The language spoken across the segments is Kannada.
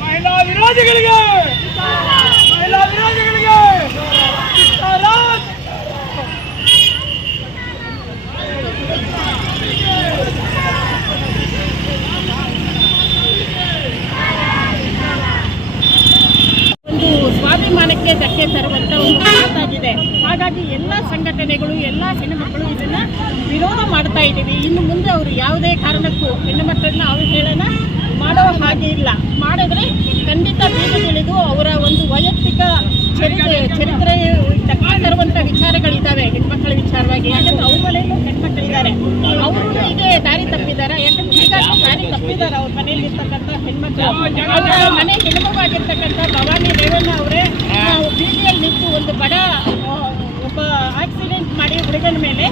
ಮಹಿಳಾ ವಿರೋಧಿಗಳಿಗೆ ಮಹಿಳಾ ವಿರೋಧಿಗಳಿಗೆ ಒಂದು ಸ್ವಾಭಿಮಾನಕ್ಕೆ ಧಕ್ಕೆ ತರುವಂತ ಒಂದು ಮಾತಾಗಿದೆ. ಹಾಗಾಗಿ ಎಲ್ಲ ಸಂಘಟನೆಗಳು, ಎಲ್ಲ ಹೆಣ್ಣುಮಕ್ಕಳು ಇದನ್ನ ವಿರೋಧ ಮಾಡ್ತಾ ಇದ್ದೀವಿ. ಇನ್ನು ಮುಂದೆ ಅವರು ಯಾವುದೇ ಕಾರಣಕ್ಕೂ ಹೆಣ್ಣು ಮಕ್ಕಳನ್ನ ಅವಹೇಳನ ಮಾಡೋ ಹಾಗೆ ಇಲ್ಲ. ಮಾಡಿದ್ರೆ ಖಂಡಿತ ಬೀದಿಗಿಳಿದು ಅವರ ಒಂದು ವೈಯಕ್ತಿಕ ಚರಿತ್ರೆ ಚರಿತ್ರೆ ತಕ್ಕ ತರುವಂಥ ವಿಚಾರಗಳಿದ್ದಾವೆ ಹೆಣ್ಮಕ್ಳ ವಿಚಾರವಾಗಿ. ಯಾಕಂದ್ರೆ ಅವ್ರ ಮನೆಯಲ್ಲೂ ಹೆಣ್ಮಕ್ಳಿದ್ದಾರೆ. ಅವರು ಹೀಗೆ ದಾರಿ ತಪ್ಪಿದ್ದಾರೆ ಯಾಕಂದ್ರೆ ಈಗಾಗಲೇ ದಾರಿ ತಪ್ಪಿದ್ದಾರೆ ಅವ್ರ ಮನೆಯಲ್ಲಿ ಇರ್ತಕ್ಕಂಥ ಹೆಣ್ಮಕ್ಳು? ಅವರ ಮನೆ ಹೆಣ್ಮಗಾಗಿರ್ತಕ್ಕಂಥ ಭವಾನಿ ರೇವಣ್ಣ ಅವರೇ ಬೀದಿಯಲ್ಲಿ ನಿಂತು ಒಂದು ಬಡ ಆಕ್ಸಿಡೆಂಟ್ ಮಾಡಿ ಹುಡುಗನ ಮೇಲೆ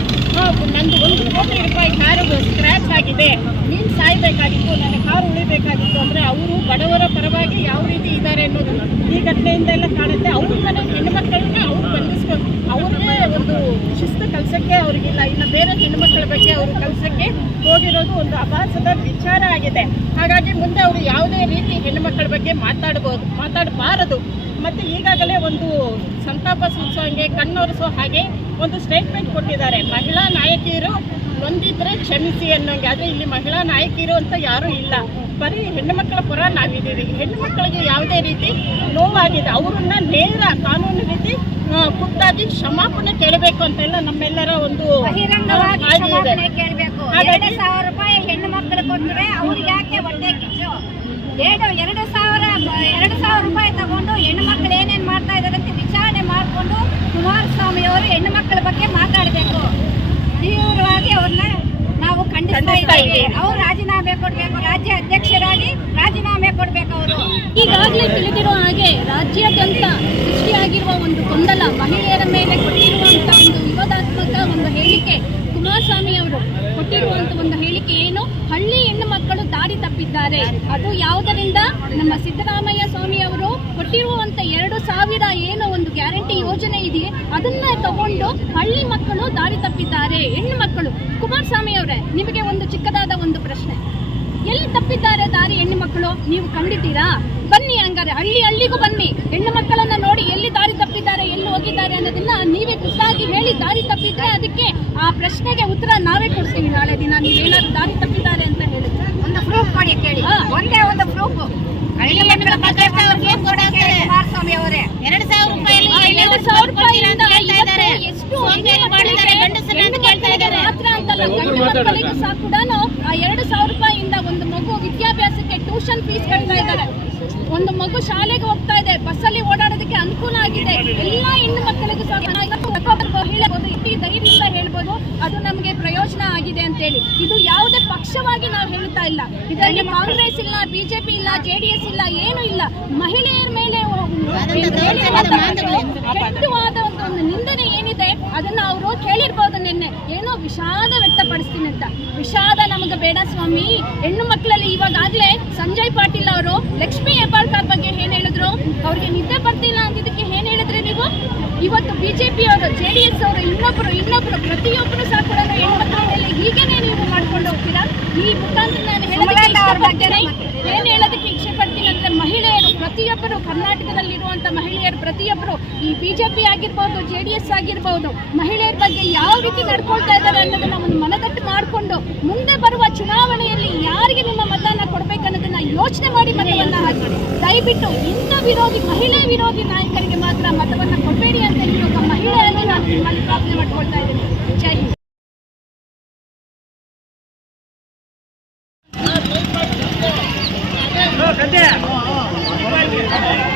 ನಂದು ಒಂದು ಕೋಟಿ ರೂಪಾಯಿ ಕಾರು ಸ್ಕ್ರ್ಯಾಚ್ ಆಗಿದೆ. ನೀನು ಸಾಯ್ಬೇಕಾಗಿತ್ತು ನನ್ನ ಕಾರು ಉಳಿಬೇಕಾಗಿತ್ತು ಅಂದರೆ ಅವರು ಬಡವರ ಪರವಾಗಿ ಯಾವ ರೀತಿ ಇದ್ದಾರೆ ಅನ್ನೋದು ಈ ಘಟನೆಯಿಂದ ಎಲ್ಲ ಕಾಣುತ್ತೆ. ಅವ್ರ ಮನೆ ಹೆಣ್ಮಕ್ಳನ್ನ ಅವ್ರು ಬಂಧಿಸ್ಕೊಂಡು ಅವ್ರಿಗೆ ಒಂದು ಶಿಸ್ತು ಕಲ್ಸೋಕ್ಕೆ ಅವ್ರಿಗಿಲ್ಲ. ಇನ್ನು ಬೇರೆ ಹೆಣ್ಮಕ್ಳ ಬಗ್ಗೆ ಅವರು ಕಲ್ಸೋಕ್ಕೆ ಹೋಗಿರೋದು ಒಂದು ಅಭಾಸದ ವಿಚಾರ ಆಗಿದೆ. ಹಾಗಾಗಿ ಮುಂದೆ ಅವರು ಯಾವುದೇ ರೀತಿ ಹೆಣ್ಮಕ್ಳ ಬಗ್ಗೆ ಮಾತಾಡ್ಬೋದು ಮಾತಾಡಬಾರದು. ಮತ್ತು ಈಗಾಗಲೇ ಒಂದು ಸಂತಾಪ ಸೂಚಿಸೋಂಗೆ ಕಣ್ಣೊರೆಸೋ ಹಾಗೆ ಒಂದು ಸ್ಟೇಟ್ಮೆಂಟ್ ಕೊಟ್ಟಿದ್ದಾರೆ. ಮಹಿಳಾ ನಾಯಕಿಯರು ಬಂದಿದ್ರೆ ಕ್ಷಮಿಸಿ ಅನ್ನೋಂಗೆ. ಆದರೆ ಇಲ್ಲಿ ಮಹಿಳಾ ನಾಯಕಿಯರು ಅಂತ ಯಾರು ಇಲ್ಲ. ಬರೀ ಹೆಣ್ಣು ಮಕ್ಕಳ ಪರ ನಾವಿದ್ದೀವಿ. ಹೆಣ್ಣು ಮಕ್ಕಳಿಗೆ ಯಾವುದೇ ರೀತಿ ನೋವಾಗಿದೆ. ಅವರನ್ನ ನೇರ ಕಾನೂನು ರೀತಿ ಖುದ್ದಾಗಿ ಕ್ಷಮಾಪಣೆ ಕೇಳಬೇಕು ಅಂತೆಲ್ಲ ನಮ್ಮೆಲ್ಲರ ಒಂದು ಸಾವಿರ ರೂಪಾಯಿ ಹೆಣ್ಣು ಮಕ್ಕಳು ಕೊಟ್ಟರೆ ಅವ್ರಿಗೆ ಯಾಕೆ ಹೊಟ್ಟೆ ಕಿಚ್ಚು? ಎರಡು ಎರಡು ಸಾವಿರ ಎರಡು ಸಾವಿರ ರೂಪಾಯಿ ತಗೊಂಡು ಹೆಣ್ಣು ಮಕ್ಕಳು ಏನೇನ್ ಮಾಡ್ತಾ ಇದ್ದಾರೆ ಅಂತ ವಿಚಾರಣೆ ಮಾಡಿಕೊಂಡು ಕುಮಾರಸ್ವಾಮಿ ಅವರು ಹೆಣ್ಣು ಮಕ್ಕಳ ಬಗ್ಗೆ ಮಾತಾಡಬೇಕು. ತೀವ್ರವಾಗಿ ಅವ್ರನ್ನ ನಾವು ಖಂಡಿಸ್ತಾ ಇದ್ದೀವಿ. ಅವ್ರು ರಾಜೀನಾಮೆ ಕೊಡಬೇಕು ರಾಜ್ಯ ಅಧ್ಯಕ್ಷರಾಗಿ ರಾಜೀನಾಮೆ ಕೊಡ್ಬೇಕು ಅವರು. ಈಗಾಗಲೇ ತಿಳಿದಿರೋ ಹಾಗೆ ರಾಜ್ಯಾದ್ಯಂತ ಸೃಷ್ಟಿಯಾಗಿರುವ ಒಂದು ಗೊಂದಲ ಮಹಿಳೆಯರ ಮೇಲೆ ಕೊಟ್ಟಿರುವಂತಹ ಒಂದು ವಿವಾದಾತ್ಮಕ ಒಂದು ಹೇಳಿಕೆ ಕುಮಾರಸ್ವಾಮಿ ಅವರು ಕೊಟ್ಟಿರುವಂತ ಒಂದು ಹೇಳಿಕೆ ಏನು ಹಳ್ಳಿ ಹೆಣ್ಣು ಮಕ್ಕಳು ದಾರಿ ತಪ್ಪಿದ್ದಾರೆ ಅದು ಯಾವುದರಿಂದ? ನಮ್ಮ ಸಿದ್ದರಾಮಯ್ಯ ಸ್ವಾಮಿ ಅವರು ಕೊಟ್ಟಿರುವಂತ ಎರಡು ಸಾವಿರ ಏನೋ ಒಂದು ಗ್ಯಾರಂಟಿ ಯೋಜನೆ ಇದೆಯೇ ಅದನ್ನ ತಗೊಂಡು ಹಳ್ಳಿ ಮಕ್ಕಳು ದಾರಿ ತಪ್ಪಿದ್ದಾರೆ. ಹೆಣ್ಣು ಮಕ್ಕಳು. ಕುಮಾರಸ್ವಾಮಿ ಅವರೇ, ನಿಮಗೆ ಒಂದು ಚಿಕ್ಕದಾದ ಒಂದು ಪ್ರಶ್ನೆ. ಎಲ್ಲಿ ತಪ್ಪಿದ್ದಾರೆ ದಾರಿ ಹೆಣ್ಣು ಮಕ್ಕಳು? ನೀವು ಕಂಡಿದ್ದೀರಾ? ಬನ್ನಿ ಹಂಗಾರೆ, ಹಳ್ಳಿ ಹಳ್ಳಿಗೂ ಬನ್ನಿ. ಹೆಣ್ಣು ಮಕ್ಕಳನ್ನ ನೋಡಿ ಎಲ್ಲಿ ದಾರಿ ತಪ್ಪಿದ್ದಾರೆ, ಎಲ್ಲಿ ಹೋಗಿದ್ದಾರೆ ಅನ್ನೋದನ್ನ ನೀವೇ ಖುದ್ದಾಗಿ ಹೇಳಿ ದಾರಿ ತಪ್ಪಿದ್ರೆ ಅದಕ್ಕೆ ಆ ಪ್ರಶ್ನೆಗೆ ಉತ್ತರ ನಾವೇ ಕೊಡ್ತೀವಿ. ನಾಳೆ ದಿನ ನೀವೇನಾದ್ರು ದಾರಿ ತಪ್ಪಿದ್ದಾರೆ ಅಂತ ಹೇಳಿದ್ರೆ ಒಂದು ಪ್ರೂಫ್ ಕೊಡಿ ಕೇಳಿ ಹಾ. ಒಂದೇ ಒಂದು ಪ್ರೂಫ್ ಹಳ್ಳಿ ಮಕ್ಕಳ ಬಗ್ಗೆ ಒಂದು proof ಕೊಡಕ್ಕೆ ಹೇಳಿ ಕುಮಾರಸ್ವಾಮಿ ಅವರೇ ಎರಡು ಸಾವಿರ ರೂಪಾಯಿ ಆ ಎರಡು ಸಾವಿರ ರೂಪಾಯಿಯಿಂದ ಇವತ್ತು ಎಷ್ಟು ಹೆಣ್ಣು ಮಾಡಿದ್ದಾರೆ ಗಂಡಸರನ್ನ ಅಂತ ಕೇಳ್ತಾ ಇದ್ದಾರೆ ಮಾತ್ರ ಅಂತಲ್ಲ ಗಂಡು ಸಹ ಕೂಡ ಆ ಎರಡು ಸಾವಿರ ರೂಪಾಯಿಯಿಂದ ಒಂದು ಮಗು ವಿದ್ಯಾಭ್ಯಾಸಕ್ಕೆ ಟ್ಯೂಷನ್ ಫೀಸ್ ಕಟ್ತಾ ಇದ್ದಾರೆ. ಒಂದು ಮಗು ಶಾಲೆಗೆ ಹೋಗ್ತಾ ಇದೆ, ಬಸ್ಸಲ್ಲಿ ಓಡಾಡೋದಕ್ಕೆ ಅನುಕೂಲ ಆಗಿದೆ. ಎಲ್ಲ ಹೆಣ್ಣು ಮಕ್ಕಳಿಗೂ ಸಹ ಒಬ್ಬೊಬ್ಬರಿಗೂ ಹೇಳ್ಬೋದು ಅದು ನಮಗೆ ಪ್ರಯೋಜನ ಆಗಿದೆ ಅಂತೇಳಿ. ಇದು ಯಾವುದೇ ಪಕ್ಷವಾಗಿ ನಾವು ಹೇಳ್ತಾ ಇಲ್ಲ. ಇದರಲ್ಲಿ ಕಾಂಗ್ರೆಸ್ ಇಲ್ಲ ಬಿಜೆಪಿ ಇಲ್ಲ ಜೆಡಿಎಸ್ ಇಲ್ಲ ಏನು ಇಲ್ಲ. ಮಹಿಳೆಯರ ಮೇಲೆ ಒಂದು ನಿಂದನೆ ಏನಿದೆ ಅದನ್ನ ಅವರು ಕೇಳಿರ್ಬೋದು ನಿನ್ನೆ. ಏನೋ ವಿಷಾದ ವ್ಯಕ್ತಪಡಿಸ್ತೀನಿ ಅಂತ. ವಿಷಾದ ನಮಗೆ ಬೇಡ ಸ್ವಾಮಿ. ಹೆಣ್ಣು ಮಕ್ಕಳಲ್ಲಿ ಇವಾಗಾಗ್ಲೇ ಸಂಜಯ್ ಪಾಟೀಲ್ ಅವರು ಲಕ್ಷ್ಮಿ ಹೆಬ್ಬಾಳ್ಕರ್ ಬಗ್ಗೆ ಏನ್ ಹೇಳಿದ್ರು? ಅವ್ರಿಗೆ ನಿದ್ದೆ ಬರ್ತಿಲ್ಲ ಅಂತಿದ್ದಕ್ಕೆ ಏನ್ ಹೇಳಿದ್ರಿ ನೀವು? ಇವತ್ತು ಬಿಜೆಪಿ ಅವರು ಜೆ ಡಿ ಎಸ್ ಅವರು ಇನ್ನೊಬ್ಬರು ಇನ್ನೊಬ್ಬರು ಪ್ರತಿಯೊಬ್ಬರು ಸಹ ಕೂಡ ಹೆಣ್ಮಕ್ಳ ಮೇಲೆ ಹೀಗೇನೆ ನೀವು ಮಾಡ್ಕೊಂಡು ಹೋಗ್ತೀರಾ? ಈ ಮುಖಾಂತರ ನಾನು ಹೇಳೋದಕ್ಕೆ ಏನು ಹೇಳೋದಕ್ಕೆ ಇಚ್ಛೆ ಪಡ್ತೀನಿ ಅಂದ್ರೆ ಮಹಿಳೆಯರು ಪ್ರತಿಯೊಬ್ಬರು ಕರ್ನಾಟಕದಲ್ಲಿರುವಂಥ ಮಹಿಳೆಯರು ಪ್ರತಿಯೊಬ್ಬರು ಈ ಬಿಜೆಪಿ ಆಗಿರ್ಬೋದು ಜೆ ಡಿ ಎಸ್ ಆಗಿರ್ಬೋದು ಮಹಿಳೆಯರ ಬಗ್ಗೆ ಯಾವ ರೀತಿ ನಡ್ಕೊಳ್ತಾ ಇದ್ದಾರೆ ಅನ್ನೋದನ್ನ ಒಂದು ಮನದಟ್ಟು ಮಾಡಿಕೊಂಡು ಮುಂದೆ ಬರುವ ಚುನಾವಣೆಯಲ್ಲಿ ಯಾರಿಗೆ ನಿಮ್ಮ ಮತದಾನ ಕೊಡ್ಬೇಕನ್ನೋದನ್ನ ಯೋಚನೆ ಮಾಡಿ ಮತವನ್ನ ಹಾಕಿ ದಯವಿಟ್ಟು ಇಂಥ ವಿರೋಧಿ ಮಹಿಳೆ ವಿರೋಧಿ ನಾಯಕರಿಗೆ ಮಾತ್ರ ಮತವನ್ನ નિર્માણની પ્રાપ્તિ માટે બોલતા જય હિન્દ Yeah.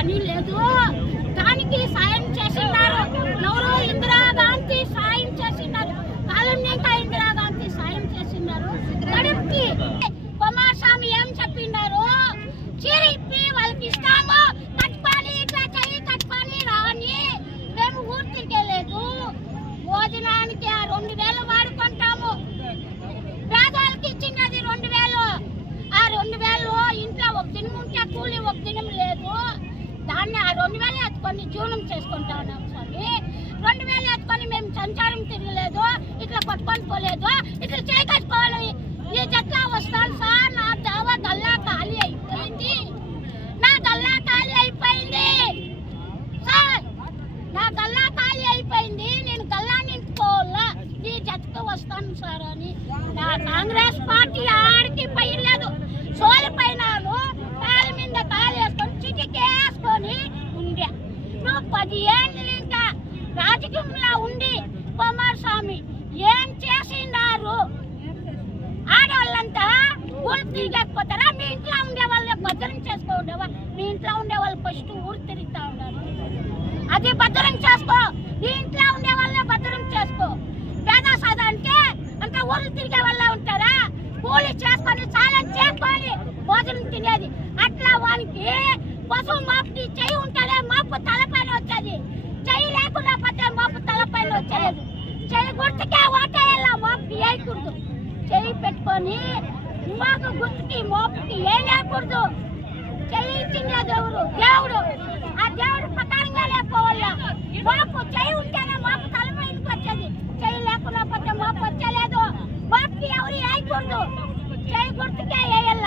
పని లేదు దానికి సాయం చేసినారు ఎవరు ఇందిరాగాంధీ సాయం చేసినారు కాలం ఇంకా ఇందిరాగాంధీ సాయం చేసినారు కడుపుకి కుమారస్వామి ఏం చెప్పినారు చీరిప్పి వాళ్ళకి ఇస్తాము. కట్టుకొని ఇట్లా చెయ్యి కట్టుకొని రాని. మేము ఊరు తిరిగేలేదు భోజనానికి ఆ రెండు వేలు వాడుకుంటాము. పేదవాళ్ళకి ఇచ్చినది రెండు వేలు. ఆ రెండు వేలు ఇంట్లో ఒక దినం కూలి దాన్ని రెండు వేలు ఎత్తుకొని జీవనం చేసుకుంటా ఉన్నాం స్వామి. రెండు వేలు ఎత్తుకొని మేము సంచారం తిరగలేదు ఇట్లా పట్టుకొని పోలేదు. ఇట్లా చేయకపోవాలి ఈ జట్లా వస్తాను సార్ నా దావా దల్లా పది ఏళ్ళు ఇంకా రాజకీయంలో ఉండి కుమారస్వామి ఏం చేసినారు ఆడవాళ్ళంతా ఊరు తిరిగకపోతారా? మీ ఇంట్లో ఉండే వాళ్ళు భద్రం చేసుకో ఉండేవా? మీ ఇంట్లో ఉండే వాళ్ళు ఫస్ట్ ఊరు తిరుగుతా ఉన్నారు. అది భద్రం చేసుకో. నీ ఇంట్లో ఉండే వాళ్ళే భద్రం చేసుకో. పేద సాధ అంటే అంత ఊర్లు తిరిగే వాళ్ళే ఉంటారా? కూలి చేసుకొని చాలా చేసుకొని భోజనం తినేది. అట్లా వానికి పశువు మాపుకి చెయ్యి మా మోపు తలపైన వచ్చేది. చెయ్యి లేకుండా పట్టే మాపు తలపైన వచ్చేది చెయ్యి గుర్తుకే ఓటేయాల మోపు వేయకూడదు. చెయ్యి పెట్టుకొని మాకు గుర్తుకి మోపుకి వేయలేకూడదు చెల్లించిందే దేవుడు. దేవుడు ఆ దేవుడు ప్రకారంగా లేకపోవాల మాకు చెయ్యి ఉంటేనే మాకు తలపైనకి వచ్చేది? చెయ్యి లేకుండా పట్టే మోపు వచ్చేలేదు. మోపుకి ఎవరు వేయకూడదు. చెయ్యి గుర్తుకే వేయాల.